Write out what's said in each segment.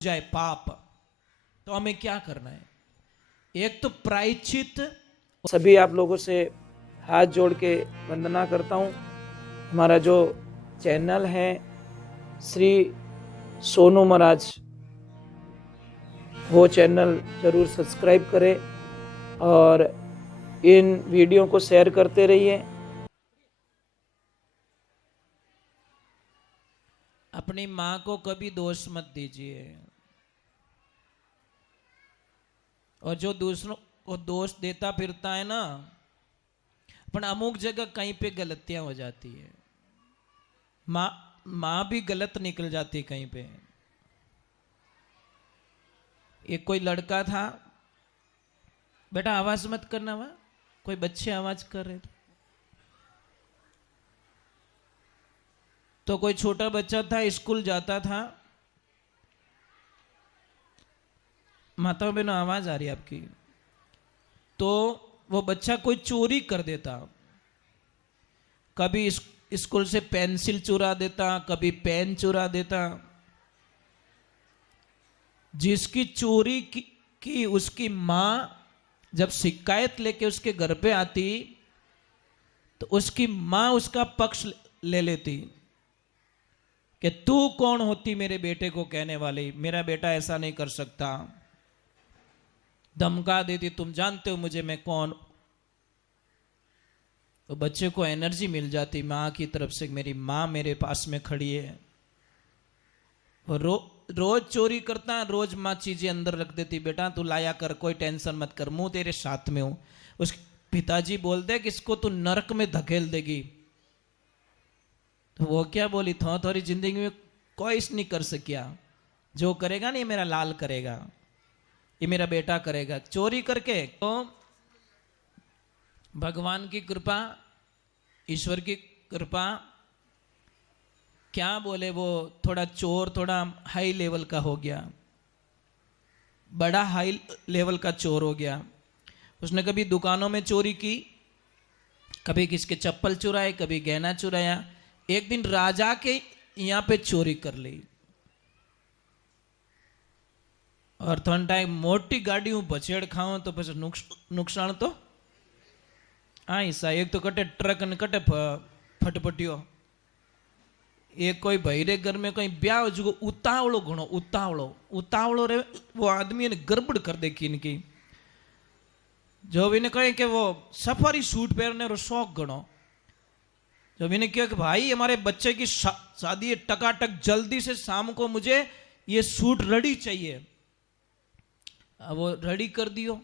जाए पाप, तो हमें क्या करना है? एक तो प्रायश्चित। सभी आप लोगों से हाथ जोड़ के वंदना करता हूँ। हमारा जो चैनल है श्री सोनू महाराज, वो चैनल जरूर सब्सक्राइब करें और इन वीडियो को शेयर करते रहिए। अपनी माँ को कभी दोष मत दीजिए, और जो दूसरों को दोष देता फिरता है ना, पर अमुक जगह कहीं पे गलतियां हो जाती है। माँ माँ भी गलत निकल जाती कहीं पे। एक कोई लड़का था, बेटा आवाज मत करना, वहां कोई बच्चे आवाज कर रहे थे। तो कोई छोटा बच्चा था, स्कूल जाता था। माता बहनों आवाज आ रही है आपकी? तो वो बच्चा कोई चोरी कर देता, कभी स्कूल से पेंसिल चुरा देता, कभी पेन चुरा देता। जिसकी चोरी की उसकी मां जब शिकायत लेके उसके घर पे आती, तो उसकी मां उसका पक्ष ले लेती कि तू कौन होती मेरे बेटे को कहने वाली, मेरा बेटा ऐसा नहीं कर सकता। धमका देती, तुम जानते हो मुझे, मैं कौन। तो बच्चे को एनर्जी मिल जाती माँ की तरफ से, मेरी माँ मेरे पास में खड़ी है। और रोज चोरी करता, रोज माँ चीजें अंदर रख देती, बेटा तू लाया कर, कोई टेंशन मत कर, मुंह तेरे साथ में हूं। उसके पिताजी बोलते कि इसको तू नरक में धकेल देगी। तो वो क्या बोली, थोड़ी जिंदगी में कोई नहीं कर सकिया, जो करेगा ना ये मेरा लाल करेगा, ये मेरा बेटा करेगा। चोरी करके तो भगवान की कृपा, ईश्वर की कृपा, क्या बोले, वो थोड़ा चोर थोड़ा हाई लेवल का हो गया, बड़ा हाई लेवल का चोर हो गया। उसने कभी दुकानों में चोरी की, कभी किसके चप्पल चुराए, कभी गहना चुराया। एक दिन राजा के यहाँ पे चोरी कर ली, और थोड़ा मोटी गाड़ी हूँ बचेड़ खाऊं तो પછી નુકસાન તો આ હિસ્સા એક તો કટે ટ્રક ને કટે ફટફટીઓ। एक कोई भैरे घर में कोई ब्याह जो उतावड़ो घणो, उतावड़ो उतावड़ो रे वो आदमी ने गड़बड़ कर दे इनकी। जो भी ने कहे कि वो सफारी सूट पहनने रो शौक घणो। जब इन्हें कहा कि भाई हमारे बच्चे की शादी है, टकाटक जल्दी से शाम को मुझे ये सूट रेडी चाहिए। अब वो रेडी कर दियो,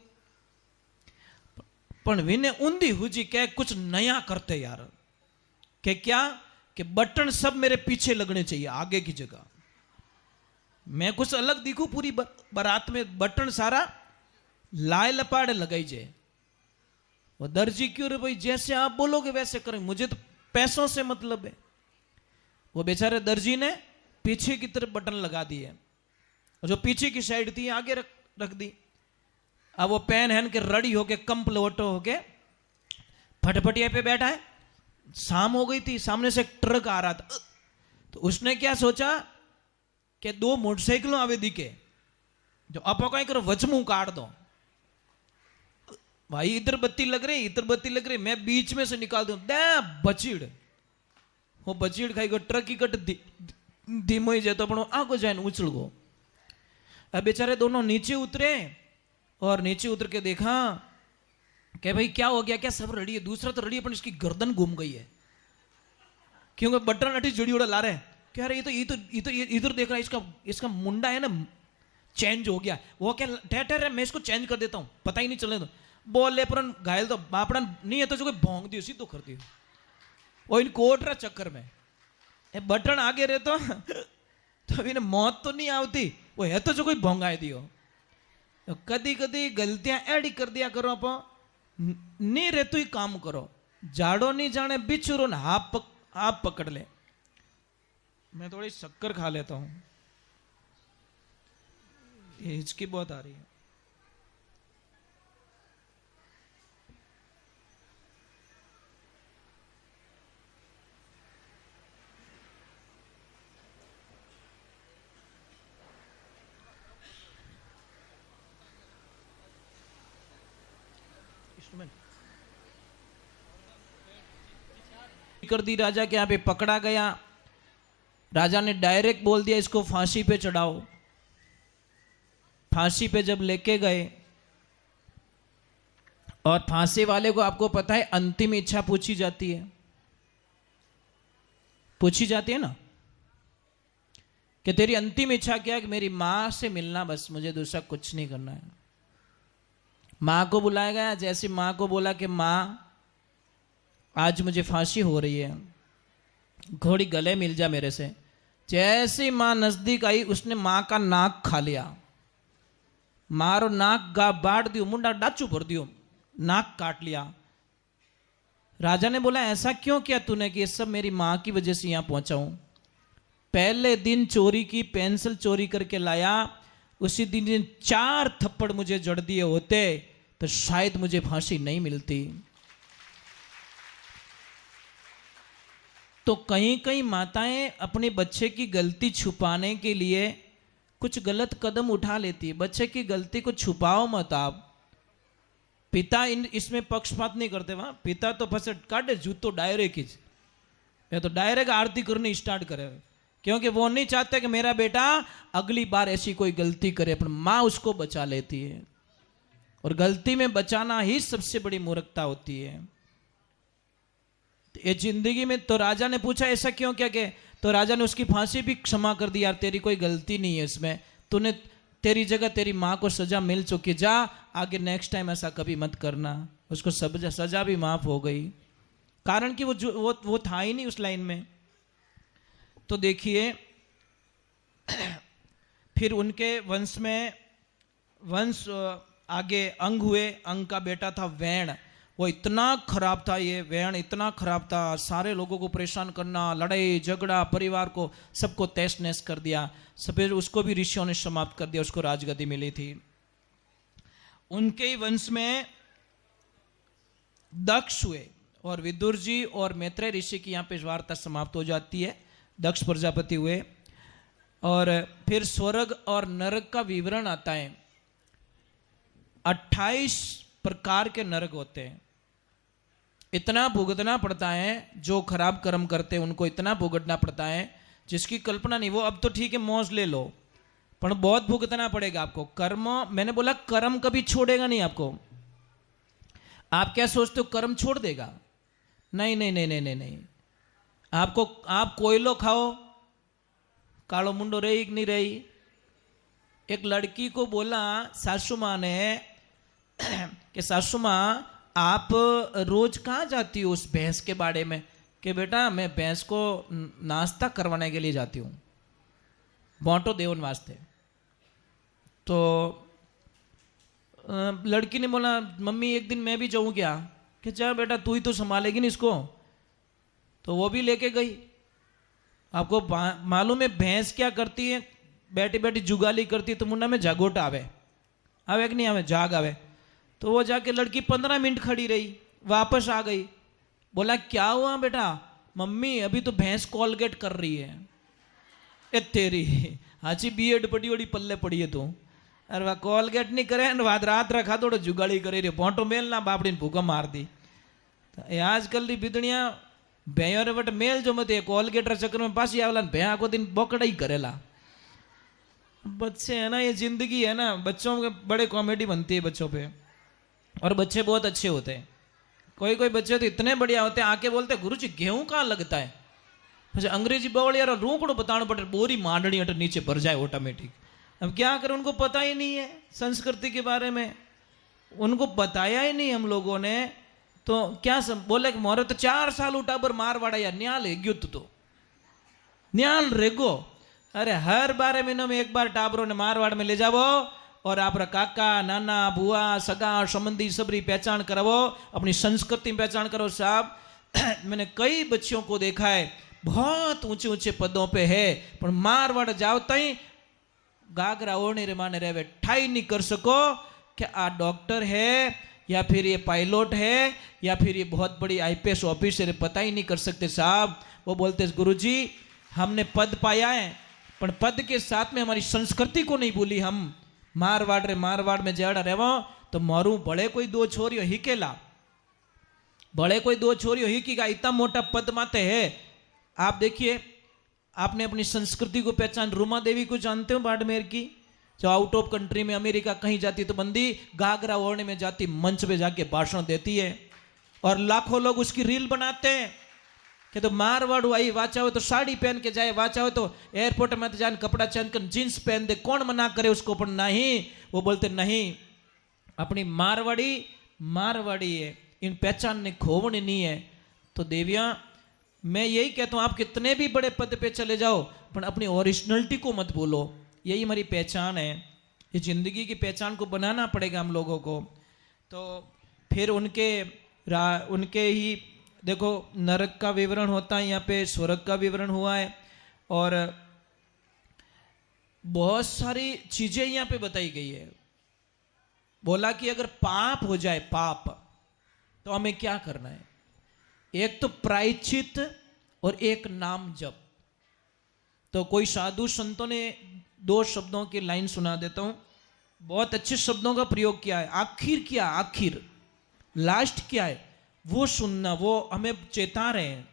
पर विने ऊंधी हुजी के कुछ नया करते यार। के क्या कि बटन सब मेरे पीछे लगने चाहिए, आगे की जगह मैं कुछ अलग दिखूं। पूरी बारात में बटन सारा लाए लपाड़े लगाई जाए। वो दर्जी क्यों रे भाई, जैसे आप बोलोगे वैसे करेंगे, मुझे तो पैसों से मतलब है। वो बेचारे दर्जी ने पीछे की तरफ बटन लगा दिए, और जो पीछे की साइड थी आगे रख दी। अब वो पेन हैन के रड़ी होके कंप्लोटो होके फटफटिया पे बैठा है। शाम हो गई थी, सामने से एक ट्रक आ रहा था। तो उसने क्या सोचा कि दो मोटरसाइकिलों आवे दिखे, जो आप कहीं करो वचमू काट दो। भाई इधर बत्ती लग रही, इधर बत्ती लग रही, मैं बीच में से निकाल दूं, दे बचीड़। वो बचीड़ खाई गो, ट्रक की कट धीमो ही जाए तो पण आगो जाए उछल गो। अब बेचारे दोनों नीचे उतरे, और नीचे उतर के देखा कि भाई क्या हो गया, क्या सब रेडी है? दूसरा तो रेडी है, पर इसकी गर्दन घूम गई है, क्योंकि बटन अटी जुड़ी उड़ा ला रहे हैं। कह रहे ये तो इधर देख रहा है, इसका इसका मुंडा है ना चेंज हो गया। वो क्या ठहर है, मैं इसको चेंज कर देता हूँ, पता ही नहीं चलने दो। बोले पर घायल तो बापड़ा नहीं है, तो जो कोई भोंग दियो सीधो कर दियो। वो इन कोट रहा चक्कर में बटन आगे रहे तो अभी मौत तो नहीं आती, वो है तो जो कोई भोंगाए दियो। तो कदी कदी गलतियां एडी कर दिया करो, आप नहीं रहते ही काम करो। जाड़ो नहीं जाने बिछुरो ने आप पकड़ ले। मैं थोड़ी शक्कर खा लेता हूं, हिचकी बहुत आ रही है। कर दी राजा के यहाँ पे, पकड़ा गया। राजा ने डायरेक्ट बोल दिया इसको फांसी पे चढ़ाओ। फांसी पे जब लेके गए और फांसी वाले को आपको पता है अंतिम इच्छा पूछी जाती है, पूछी जाती है ना कि तेरी अंतिम इच्छा क्या है? कि मेरी मां से मिलना, बस मुझे दूसरा कुछ नहीं करना है। मां को बुलाया गया। जैसे मां को बोला कि मां आज मुझे फांसी हो रही है, घोड़ी गले मिल जा मेरे से। जैसे मां नजदीक आई उसने मां का नाक खा लिया। मारो नाक गा बांट दियो, मुंडा डाचू भर दियो, नाक काट लिया। राजा ने बोला ऐसा क्यों किया तूने कि ये सब मेरी मां की वजह से यहां पहुंचा हूं। पहले दिन चोरी की, पेंसिल चोरी करके लाया, उसी दिन 4 थप्पड़ मुझे जड़ दिए होते तो शायद मुझे फांसी नहीं मिलती। तो कहीं कहीं माताएं अपने बच्चे की गलती छुपाने के लिए कुछ गलत कदम उठा लेती है। बच्चे की गलती को छुपाओ मत आप। पिता इसमें पक्षपात नहीं करते। वहां पिता तो फसे काटे जूतो डायरेक्ट ही, या तो डायरेक्ट आरती करनी स्टार्ट करे, क्योंकि वो नहीं चाहते कि मेरा बेटा अगली बार ऐसी कोई गलती करे। पर मां उसको बचा लेती है, और गलती में बचाना ही सबसे बड़ी मूर्खता होती है। ये जिंदगी में तो राजा ने पूछा ऐसा क्यों क्या के, तो राजा ने उसकी फांसी भी क्षमा कर दी। यार तेरी कोई गलती नहीं है इसमें, तूने, तेरी जगह तेरी माँ को सजा मिल चुकी, जा आगे नेक्स्ट टाइम ऐसा कभी मत करना। उसको सजा भी माफ हो गई, कारण कि वो था ही नहीं उस लाइन में। तो देखिए फिर उनके वंश में आगे अंग हुए। अंग का बेटा था वैण। वो इतना खराब था, ये वैण इतना खराब था, सारे लोगों को परेशान करना, लड़ाई झगड़ा, परिवार को सबको तहस नहस कर दिया। फिर उसको भी ऋषियों ने समाप्त कर दिया, उसको राजगद्दी मिली थी। उनके ही वंश में दक्ष हुए, और विदुर जी और मैत्रेय ऋषि की यहाँ पे वार्ता समाप्त हो जाती है। दक्ष प्रजापति हुए, और फिर स्वर्ग और नरक का विवरण आता है। 28 प्रकार के नरक होते हैं। इतना भुगतना पड़ता है, जो खराब कर्म करते हैं उनको इतना भुगतना पड़ता है जिसकी कल्पना नहीं। वो अब तो ठीक है मौज ले लो, पर बहुत भुगतना पड़ेगा आपको। कर्म, मैंने बोला कर्म कभी छोड़ेगा नहीं आपको। आप क्या सोचते हो कर्म छोड़ देगा? नहीं नहीं नहीं नहीं नहीं नहीं। आपको, आप कोयलो खाओ, कालो मुंडो रही कि नहीं रही। एक लड़की को बोला सासू माँ ने कि सासू माँ आप रोज कहाँ जाती हो उस भैंस के बाड़े में? कि बेटा मैं भैंस को नाश्ता करवाने के लिए जाती हूँ, बोटो देवन वास्ते। तो लड़की ने बोला मम्मी एक दिन मैं भी जाऊँ क्या? कि जा बेटा, तू ही तो संभालेगी ना इसको। तो वो भी लेके गई। आपको मालूम है भैंस क्या करती है? बैठी बैठी जुगाली करती है, तो मुंडा में जागोट आवे कि नहीं आवे, जाग आवे। तो वो जाके लड़की 15 मिनट खड़ी रही, वापस आ गई। बोला क्या हुआ बेटा? मम्मी अभी तो भैंस कॉलगेट कर रही है। ए तेरी हाची बीएड बड़ी बड़ी पल्ले पड़ी है तू। अरे वह कॉलगेट नहीं करे, रात रखा थोड़ा जुगाड़ी करे रे, पोटो मेल ना बापड़ी ने भूखा मार दी। आजकल की बिदड़िया भैया रे बट मेल जो मत कॉलगेट चक्कर में पासी आवला, भैया को दिन बोकड़ा ही करेला। बच्चे है ना, ये जिंदगी है ना, बच्चों के बड़े कॉमेडी बनती है बच्चों पे, और बच्चे बहुत अच्छे होते हैं। कोई कोई बच्चे तो इतने बढ़िया होते हैं, आके बोलते गुरुजी गेहूं कहाँ लगता है। अच्छा अंग्रेजी बोल यार, रूकड़ो बताना पड़े, बोरी मांडनी अटर नीचे भर जाए ऑटोमेटिक। अब क्या करें, उनको पता ही नहीं है संस्कृति के बारे में, उनको बताया ही नहीं हम लोगों ने। तो क्या बोले कि मोरे तो 4 साल टाबर मारवाड़ा यार, न्याल है ग्युत तो न्याल रेगो। अरे हर 12 महीनों में एक बार टाबरों ने मारवाड़ में ले जाओ, और आप काका नाना बुआ सगा संबंधी सबरी पहचान करावो, अपनी संस्कृति में पहचान करो साहब। मैंने कई बच्चों को देखा है बहुत ऊंचे ऊंचे पदों पे है, पर मारवाड़ जाओ तई गागरा ओढ़ने रे माने रहे, ठाई नहीं कर सको कि आ डॉक्टर है या फिर ये पायलट है या फिर ये बहुत बड़ी आईपीएस ऑफिसर है, पता ही नहीं कर सकते साहब। वो बोलते गुरुजी हमने पद पाया है, पर पद के साथ में हमारी संस्कृति को नहीं भूली। हम मारवाड़ में जड़ा रहो तो मारू भले कोई दो छोरियों हिकेला, भले कोई दो छोरियों हिकेगा, इतना मोटा पद माते है। आप देखिए, आपने अपनी संस्कृति को पहचान, रूमा देवी को जानते हो बाड़मेर की, जो आउट ऑफ कंट्री में अमेरिका कहीं जाती तो बंदी घाघरा ओढ़ने में जाती, मंच पे जाके भाषण देती है और लाखों लोग उसकी रील बनाते हैं कि तो मारवाड़ आई, वाचा हो तो साड़ी पहन के जाए, वाचा हो तो एयरपोर्ट में तो जान कपड़ा चेंज कर जींस पहन दे, कौन मना करे उसको, पर नहीं, वो बोलते नहीं, अपनी मारवाड़ी मारवाड़ी है, इन पहचान ने खोवनी नहीं है। तो देवियां, मैं यही कहता हूं, आप कितने भी बड़े पद पे चले जाओ पर अपनी ओरिजिनलिटी को मत भूलो, यही हमारी पहचान है। ये जिंदगी की पहचान को बनाना पड़ेगा हम लोगों को। तो फिर उनके ही देखो, नरक का विवरण होता है, यहाँ पे स्वर्ग का विवरण हुआ है और बहुत सारी चीजें यहाँ पे बताई गई है। बोला कि अगर पाप हो जाए, पाप, तो हमें क्या करना है, एक तो प्रायश्चित और एक नाम जप। तो कोई साधु संतों ने दो शब्दों की लाइन सुना देता हूं, बहुत अच्छे शब्दों का प्रयोग किया है। आखिर क्या, आखिर लास्ट क्या है वो सुनना, वो हमें चेता रहे हैं।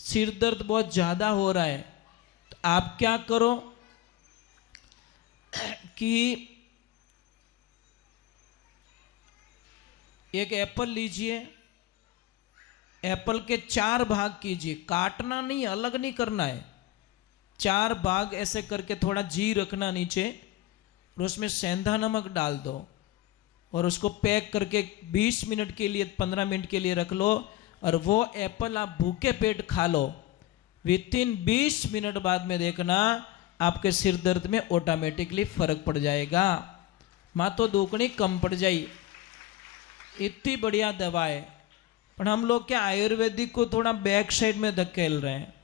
सिर दर्द बहुत ज्यादा हो रहा है, तो आप क्या करो कि एक एप्पल लीजिए, एप्पल के 4 भाग कीजिए, काटना नहीं, अलग नहीं करना है, 4 भाग ऐसे करके थोड़ा जी रखना नीचे और उसमें सेंधा नमक डाल दो और उसको पैक करके 20 मिनट के लिए, 15 मिनट के लिए रख लो और वो एप्पल आप भूखे पेट खा लो। विथिन 20 मिनट बाद में देखना आपके सिर दर्द में ऑटोमेटिकली फर्क पड़ जाएगा, माँ तो दुगनी कम पड़ जाई। इतनी बढ़िया दवा है, पर हम लोग क्या आयुर्वेदिक को थोड़ा बैक साइड में धकेल रहे हैं।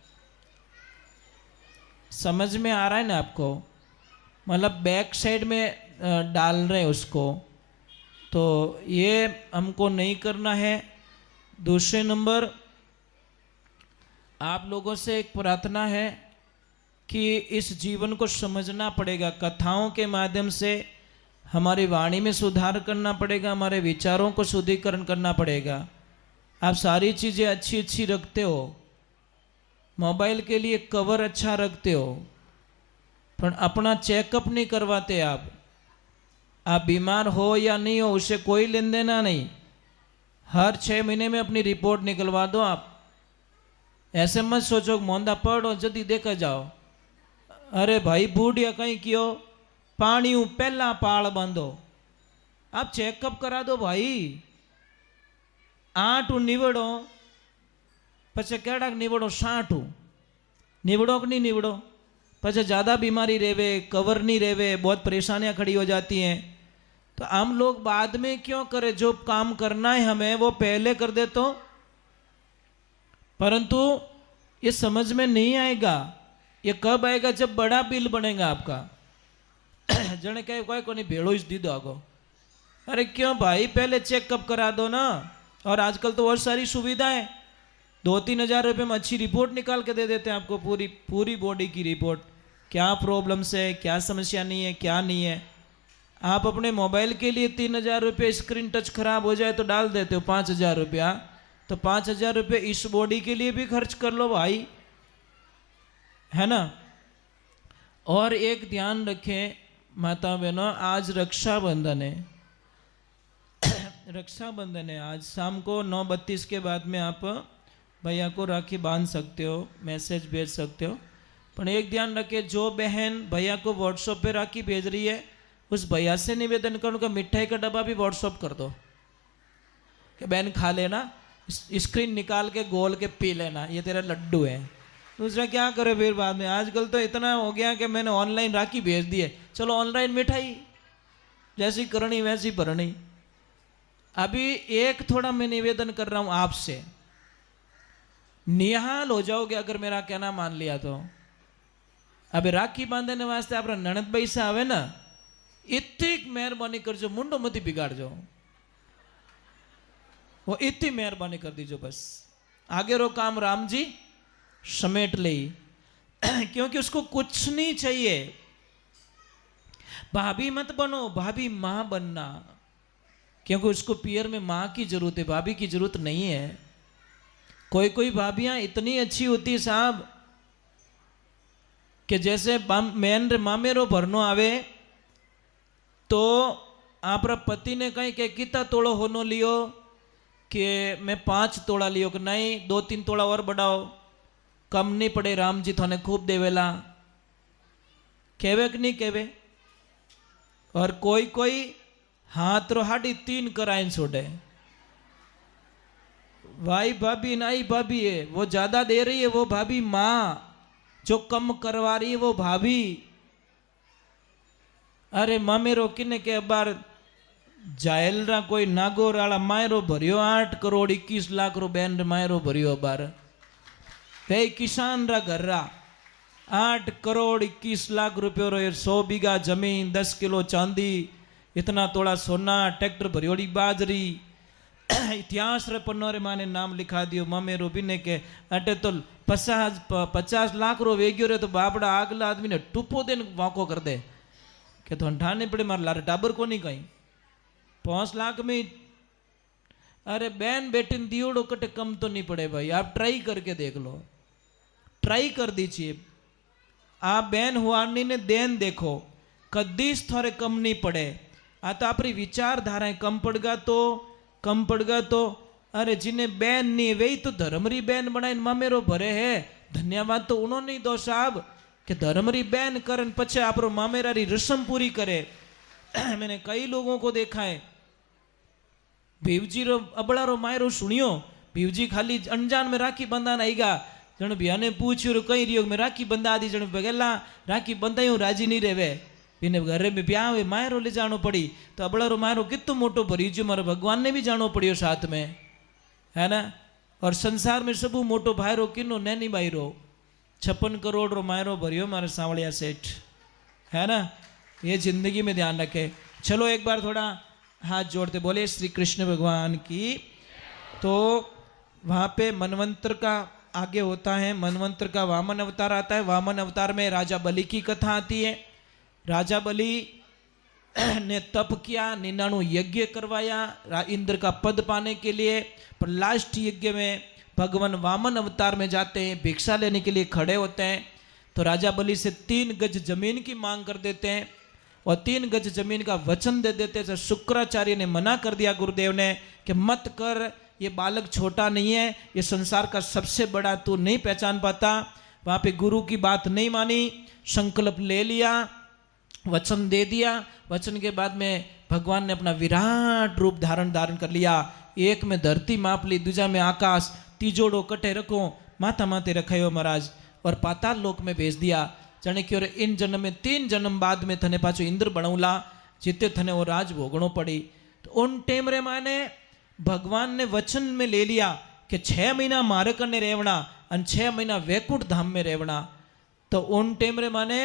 समझ में आ रहा है ना आपको, मतलब बैक साइड में डाल रहे हैं उसको, तो ये हमको नहीं करना है। दूसरे नंबर, आप लोगों से एक प्रार्थना है कि इस जीवन को समझना पड़ेगा, कथाओं के माध्यम से हमारी वाणी में सुधार करना पड़ेगा, हमारे विचारों को शुद्धिकरण करना पड़ेगा। आप सारी चीज़ें अच्छी अच्छी रखते हो, मोबाइल के लिए कवर अच्छा रखते हो, पर अपना चेकअप नहीं करवाते। आप बीमार हो या नहीं हो उससे कोई लेन देना नहीं, हर 6 महीने में अपनी रिपोर्ट निकलवा दो। आप ऐसे मत सोचो मोंदा पड़ो जल्दी देखा जाओ, अरे भाई बूढ़िया कहीं क्यों, पानी पहला पाल बांधो, आप चेकअप करा दो भाई। आठू निवड़ो पचे केड़ाक निवड़ो, 60 निवड़ो कि नहीं निवड़ो, पचे ज़्यादा बीमारी रेवे, कवर नहीं रेवे, बहुत परेशानियां खड़ी हो जाती हैं। तो हम लोग बाद में क्यों करें, जो काम करना है हमें वो पहले कर दे तो, परंतु ये समझ में नहीं आएगा। ये कब आएगा, जब बड़ा बिल बनेगा आपका। जने कहे कोई को नहीं भेड़ो इस दी दो आगो, अरे क्यों भाई, पहले चेकअप करा दो ना। और आजकल तो और सारी सुविधाएं, 2-3 हज़ार रुपये में अच्छी रिपोर्ट निकाल के दे देते हैं आपको, पूरी पूरी बॉडी की रिपोर्ट, क्या प्रॉब्लम्स है, क्या समस्या नहीं है, क्या नहीं है। आप अपने मोबाइल के लिए 3,000 रुपये, स्क्रीन टच खराब हो जाए तो डाल देते हो 5,000 रुपया, तो 5,000 रुपये इस बॉडी के लिए भी खर्च कर लो भाई, है ना। और एक ध्यान रखें माता बहनों, आज रक्षाबंधन है, रक्षाबंधन है। आज शाम को 9:32 के बाद में आप भैया को राखी बांध सकते हो, मैसेज भेज सकते हो। पर एक ध्यान रखें, जो बहन भैया को व्हाट्सएप पे राखी भेज रही है, उस भैया से निवेदन करूँ कि मिठाई का डब्बा भी व्हाट्सएप कर दो कि बहन खा लेना, स्क्रीन निकाल के गोल के पी लेना, ये तेरा लड्डू है। दूसरा क्या करे फिर बाद में, आजकल तो इतना हो गया कि मैंने ऑनलाइन राखी भेज दी है, चलो ऑनलाइन मिठाई, जैसी करनी वैसी भरनी। अभी एक थोड़ा मैं निवेदन कर रहा हूं आपसे, निहाल हो जाओगे अगर मेरा कहना मान लिया तो। अभी राखी बांधने वास्ते आप ननद भाई से आवे ना, इतनी मेहरबानी करजो, मुंडो मती बिगाड़ जाओ। वो इतनी मेहरबानी कर दीजिए बस, आगे रो काम राम जी समेट ले। क्योंकि उसको कुछ नहीं चाहिए। भाभी मत बनो, भाभी मां बनना, क्योंकि उसको पियर में मां की जरूरत है, भाभी की जरूरत नहीं है। कोई कोई भाभियां इतनी अच्छी होती साहब कि जैसे मेन रे मामेरो भरनो आवे तो आप पति ने कहीं के कितना तोड़ो होनो लियो कि मैं 5 तोड़ा लियो, कि नहीं 2-3 तोड़ा और बढ़ाओ, कम नहीं पड़े, राम जी थाने खूब देवेला, कहवे कि नहीं कहवे। और कोई कोई हाथ रो 3.5 कराइन छोड़े, भाई भाभी नाई भाभी है, वो ज्यादा दे रही है वो भाभी माँ, जो कम करवा रही है वो भाभी। अरे मामेरो किने के बार जायल रा कोई नागौर वाला मायरो भरियो 8 करोड़ 21 लाख रो बैन मायरो भरियो बार, कई किसान रा घर रा 8 करोड़ 21 लाख रुपये रो 100 बीघा जमीन, 10 किलो चांदी, इतना तोड़ा सोना, ट्रैक्टर भरियोड़ी बाजरी, इतिहास रे पन्नो रे माने नाम लिखा दियो मामेरो बिने के अटे तो 50 लाख रो वेग्यो रे तो बापड़ा आगला आदमी ने टूपो देन वाको कर दे कि तो ठाने पड़े मार लारे टाबर को नहीं कहीं 5 लाख में। अरे बहन बेटी दियोड़ो कटे कम तो नहीं पड़े भाई, आप ट्राई करके देख लो, ट्राई कर दीजिए। आप बहन हुआनी ने देन देखो, कदीस थोड़े कम नहीं पड़े। आ तो अपनी विचारधाराएं कम पड़गा तो अरे जिन्हें बहन नहीं वही तो धर्मरी बहन बनाए मामेरो भरे है, धन्यवाद तो उन्होंने दो साहब कि धर्मरी बहन करन पछे आप मामेरा री रस्म पूरी करे। मैंने कई लोगों को देखा है, भीवजी रो अबड़ा रो मायरो सुनियो, भीवजी खाली अनजान में राखी बंधान आएगा, जन भैया ने पूछ्यो कहीं रियो मैं राखी बंधा दी, जन बगेला राखी बंधाई राजी नहीं रेवे, इन्हें घरे में ब्याह हुए मायरो ले जानो पड़ी, तो अबड़ा रो मायरो कितो मोटो भरी जो मारे भगवान ने भी जानो पड़ियो साथ में, है ना। और संसार में सबू मोटो भाईरो किनो नैनी भाईरो 56 करोड़ रो मायरो भरियो मारे सांवलिया सेठ, है ना। ये जिंदगी में ध्यान रखे। चलो एक बार थोड़ा हाथ जोड़ते बोले श्री कृष्ण भगवान की। तो वहाँ पे मनवंतर का आगे होता है, मनवंतर का वामन अवतार आता है। वामन अवतार में राजा बलि की कथा आती है। राजा बलि ने तप किया, 99 यज्ञ करवाया इंद्र का पद पाने के लिए, पर लास्ट यज्ञ में भगवान वामन अवतार में जाते हैं, भिक्षा लेने के लिए खड़े होते हैं। तो राजा बलि से 3 गज जमीन की मांग कर देते हैं और 3 गज जमीन का वचन दे देते हैं। शुक्राचार्य ने मना कर दिया गुरुदेव ने कि मत कर, ये बालक छोटा नहीं है, ये संसार का सबसे बड़ा तू नहीं पहचान पाता। वहाँ पे गुरु की बात नहीं मानी, संकल्प ले लिया, वचन दे दिया। वचन के बाद में भगवान ने अपना विराट रूप धारण कर लिया। एक में धरती माप ली, दूजा में आकाश, तीजोड़ो कटे रखो, माथा माथे रखायो महाराज, और पाताल लोक में भेज दिया। जाने कि और इन जन्म में 3 जन्म बाद में थने पाछो इंद्र बनौला, जिते थने वो राज भोगणो पड़ी। तो उन टेम रे माने भगवान ने वचन में ले लिया कि 6 महीना मारे करने रेवना और 6 महीना वैकुंठ धाम में रेवना। तो उन टेम रे माने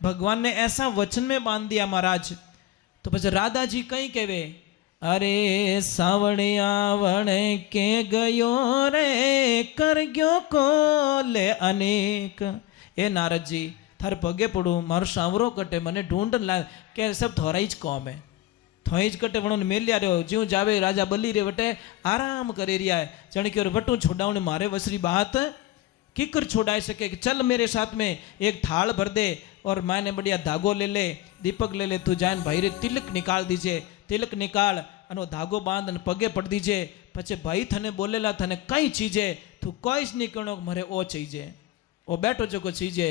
भगवान ने ऐसा वचन में बांध दिया महाराज। तो बस राधा जी कहीं कहवे, अरे सावणिया वणे के गयो रे कर गयो को ले अनेक। ए नारद जी थार पगे पड़ू, मारो सांवरो कटे, मने ढूंढ ला के सब थोराई ज कौम है, थोई ज कटे वणो मेल लिया रहो। ज्यों जावे राजा बली रे वटे आराम करे रिया है, जण के वटू छोड़ावने मारे वसरी बात किकर छोड़ाए सके कि चल मेरे साथ में एक थाल भर दे और मैंने बढ़िया धागो ले ले, दीपक ले ले, तू जान भाई रे तिलक निकाल दीजिए, तिलक निकाल अनो धागो बांध ने पगे पड़ दीजिए। पछे भाई थने बोलेला थने कई चीजे तू कोई नहीं कहो मरे ओ चीजे, ओ बैठो जो को चीजे,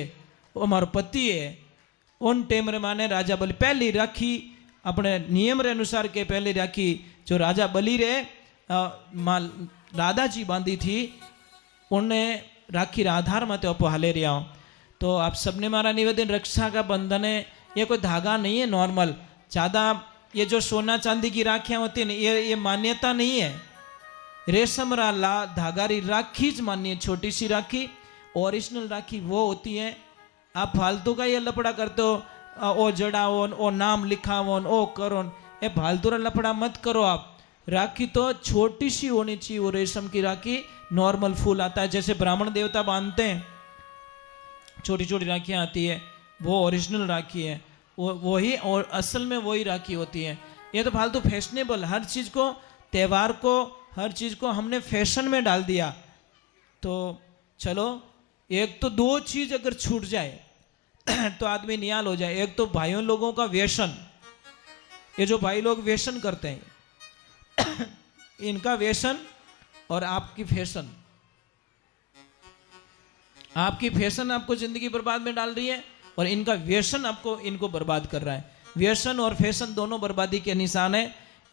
ओ मारो पति है। उन टेम रे माने राजा बलि पहली राखी अपने नियम रे अनुसार के पहली राखी जो राजा बलि रे राधा जी बांधी थी, उन्हें राखी आधार में तो हाले रहा हूँ। तो आप सबने मारा निवेदन, रक्षा का बंधन है, ये कोई धागा नहीं है नॉर्मल। ज़्यादा ये जो सोना चांदी की राखियाँ होती है ये मान्यता नहीं है। रेशम ला धागा री राखी ज मान्य, छोटी सी राखी, ओरिजिनल राखी वो होती है। आप फालतू का ये लपड़ा करते हो, ओ जड़ाओ, ओ नाम लिखाओ, ओ करो, ये फालतू रा लपड़ा मत करो। आप राखी तो छोटी सी होनी चाहिए, वो रेशम की राखी। नॉर्मल फूल आता है जैसे ब्राह्मण देवता बांधते हैं, छोटी छोटी राखियाँ आती है, वो ओरिजिनल राखी है, वो वही और असल में वही राखी होती है। ये तो फालतू फैशनेबल, हर चीज़ को, त्यौहार को, हर चीज़ को हमने फैशन में डाल दिया। तो चलो, एक तो दो चीज़ अगर छूट जाए तो आदमी निहाल हो जाए। एक तो भाइयों लोगों का व्यसन, ये जो भाई लोग व्यसन करते हैं इनका व्यसन, और आपकी फैशन, आपकी फैशन आपको जिंदगी बर्बाद में डाल रही है, और इनका व्यसन आपको, इनको बर्बाद कर रहा है। व्यसन और फैशन दोनों बर्बादी के निशान है।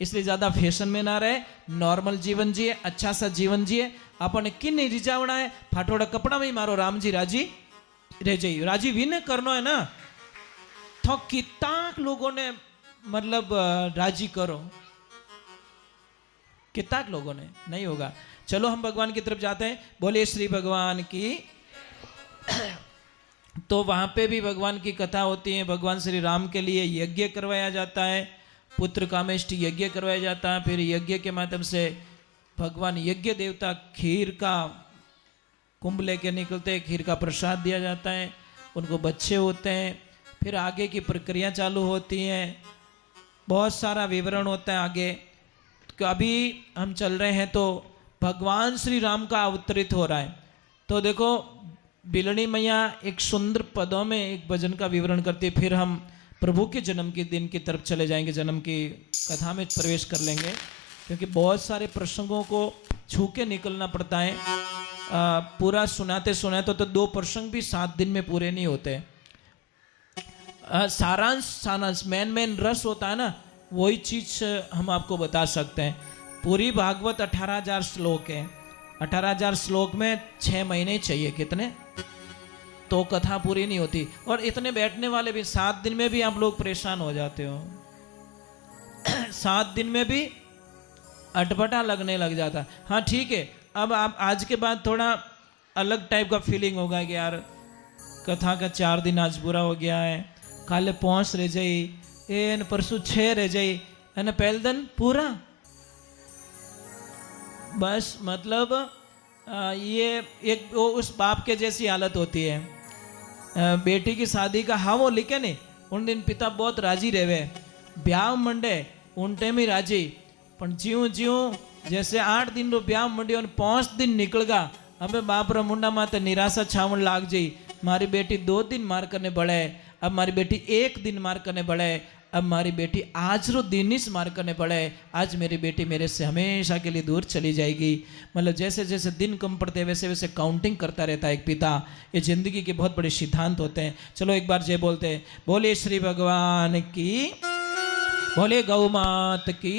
इसलिए ज़्यादा फैशन में ना रहे, नॉर्मल जीवन जिए, अच्छा सा जीवन जिए। अपन किन नहीं रिझावना है, फाटोड़ा कपड़ा में ही मारो राम जी राजी रह जाइए। राजी विने करना है ना, तो कितना लोगों ने मतलब राजी करो, कितना लोगों ने, नहीं होगा। चलो हम भगवान की तरफ जाते हैं। बोलिए श्री भगवान की। तो वहां पे भी भगवान की कथा होती है। भगवान श्री राम के लिए यज्ञ करवाया जाता है, पुत्र कामेष्टि यज्ञ करवाया जाता है। फिर यज्ञ के माध्यम से भगवान यज्ञ देवता खीर का कुंभ लेके निकलते हैं, खीर का प्रसाद दिया जाता है, उनको बच्चे होते हैं। फिर आगे की प्रक्रिया चालू होती है, बहुत सारा विवरण होता है आगे। तो अभी हम चल रहे हैं तो भगवान श्री राम का अवतरित हो रहा है। तो देखो, बिलनी मैया एक सुंदर पदों में एक भजन का विवरण करती है। फिर हम प्रभु के जन्म के दिन की तरफ चले जाएंगे, जन्म की कथा में प्रवेश कर लेंगे, क्योंकि बहुत सारे प्रसंगों को छू के निकलना पड़ता है। पूरा सुनाते सुनाते तो 2 प्रसंग भी 7 दिन में पूरे नहीं होते। सारांश मेन रस होता है ना, वही चीज हम आपको बता सकते हैं। पूरी भागवत 18,000 श्लोक है। 18,000 श्लोक में 6 महीने चाहिए, कितने, तो कथा पूरी नहीं होती। और इतने बैठने वाले भी 7 दिन में भी आप लोग परेशान हो जाते हो। 7 दिन में भी अटपटा लगने लग जाता। हाँ ठीक है, अब आप आज के बाद थोड़ा अलग टाइप का फीलिंग होगा कि यार कथा का 4 दिन आज बुरा हो गया है, काले 5 रह जाई, एन परसों 6 रह जाई, है ना, पहले दिन पूरा। बस मतलब ये एक उस बाप के जैसी हालत होती है। बेटी की शादी का हाँ वो लिखे नहीं, उन दिन पिता बहुत राजी रहे, ब्याह मंडे उन टाइम ही राजी, पर ज्यों ज्यों जैसे 8 दिन रो ब्याह मंडी और 5 दिन निकल गा, हमें बाप रा मुंडा माते निराशा छावन लाग जी। मारी बेटी 2 दिन मार करने बढ़े, अब मारी बेटी 1 दिन मार करने बढ़े, अब मारी बेटी आज रो दिन ही मार करने पड़े, आज मेरी बेटी मेरे से हमेशा के लिए दूर चली जाएगी। मतलब जैसे जैसे दिन कम पड़ते हैं वैसे वैसे काउंटिंग करता रहता है एक पिता। ये जिंदगी के बहुत बड़े सिद्धांत होते हैं। चलो एक बार जय बोलते हैं। बोलिए श्री भगवान की, बोले गौ मात की।